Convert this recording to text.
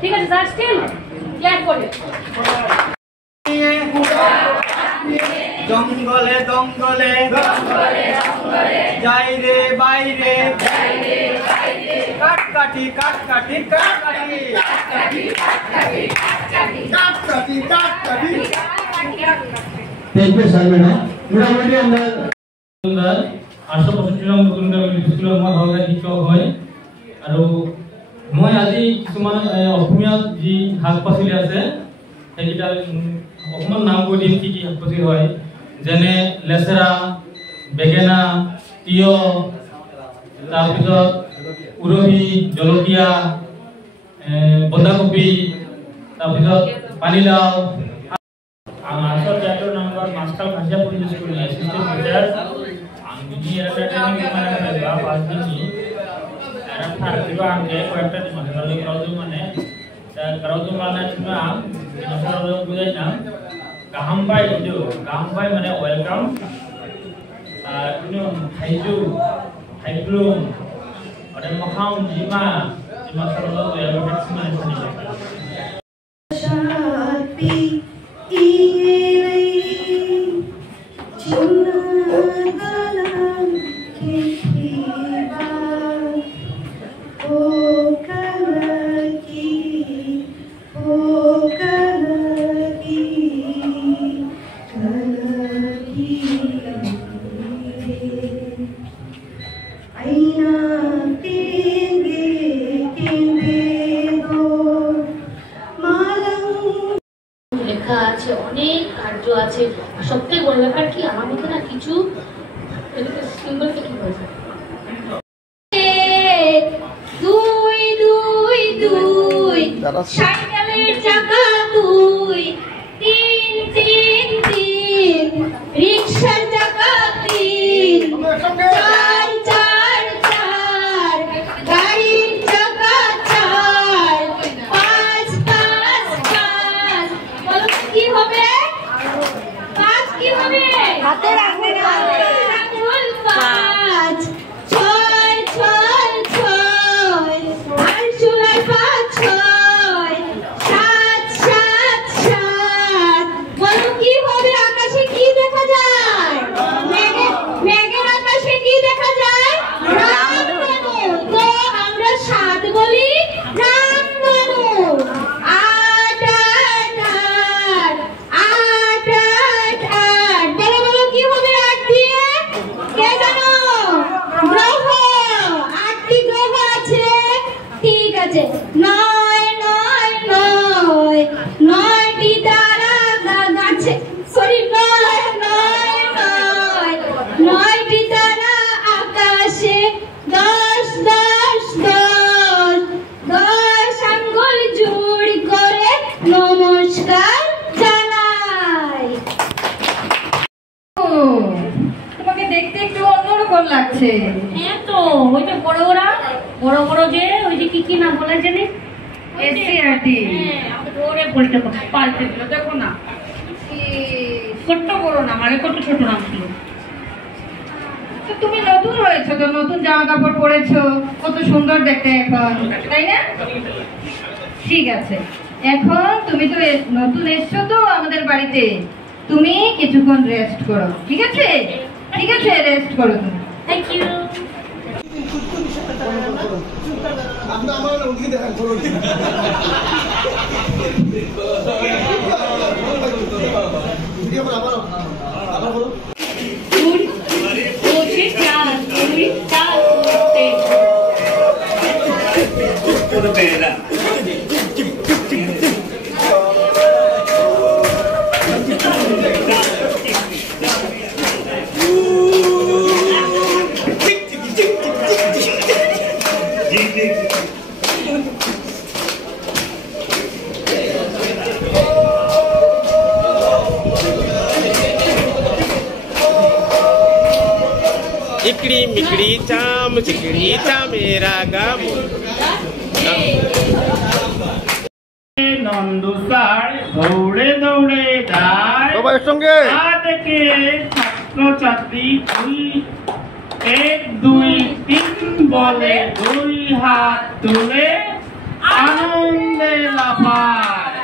ঠিক আছে sir still clear করে জঙ্গলে জঙ্গলে যাই রে বাইরে কাট কাটি কাট কাটি কাট কাটি थैंक यू सर मैडम মোটামুটি আমরা 865 নং নতুন স্কুলৰ মই সহকাৰী শিক্ষক হয় আৰু মই আজি কিছুমান অসমীয়া যি শাক পাচলি আছে সেইকেইটা অকণমান নাম কৈ দিম কি কি শাক পাচলি হয় যেনে লেচেৰা বেঙেনা তিয়হ তাৰপিছত উৰহি জলকীয়া বন্ধাকবি তাৰপিছত পানীলাও Asal jatuh nomor master kerja punya sekolah asisten kerja, ini ada training mana ada apa ini, ada thar juga angge, kuota di mana kalau mana, dan kalau mana cuma, kalau bukan jam, gahambai itu, gahambai mana welcome, ini hiju, hijlum, ada makam jima kalau ya bukan cuma ini. লেখা আছে অনেক কার্য আছে সবথেকে বড় ব্যাপার কি আমার মধ্যে না কিছু সিম্বলটা কি হয়েছে দুই দুই দুই সাইকেলের চাকা দুই তিন তিন তিন রিকশার চাকা তিন চার চার চার গাড়ির চাকা চার পাঁচ পাঁচ পাঁচ বলো কি হবে পাঁচ কি হবে হাতে রাখবে না আঙুল পাঁচ ছয় ছয় ছয় আঙুলের পাঁচ ছয় সাত সাত সাত বলো কি হবে আকাশে কি দেখা যায় মেঘের আকাশে কি দেখা যায় রামধনু তো আমরা সাত বলি রামধনু আট আট আট আট আট আট বলো বলো কি হবে আট দিয়ে কে জানো গ্রহ আটটি গ্রহ আছে ঠিক আছে নয় নয় নয় নয়টি তারা গাছে সরি নয় নয় নয় নয়টি তারা আকাশে দশ দশ দশ দশ আঙ্গুল জোড় করে নমস্কার জানাই তোমাকে দেখতে একটু অন্যরকম লাগছে হ্যাঁ তো ওই যে বড় বড় যে ওই যে কি নাম বলে জানি এসসিআরটি হ্যাঁ আমি ধরে বলতে পাল্টে দিল দেখো না ছোট্ট বড় না মানে কত ছোট নাম ছিল তো তুমি নতুন হয়েছো তো নতুন জামা কাপড় পরেছো কত সুন্দর দেখতে এখন তাই না ঠিক আছে এখন তুমি তো নতুন এসছো তো আমাদের বাড়িতে তুমি কিছুক্ষণ রেস্ট করো ঠিক আছে রেস্ট করো তুমি থ্যাংক ইউ আপনি আমার উঠে দেখান করুন আবার বলুন Pura pera. इकड़ी मिकड़ी चाम चिकड़ी चामेरा गाम नंदू सार दौड़े दौड़े যায় সবাই সঙ্গে আজকে ছাত্রছাত্রী এক দুই তিন বলে দুই হাত তুলে আনন্দে লাফায়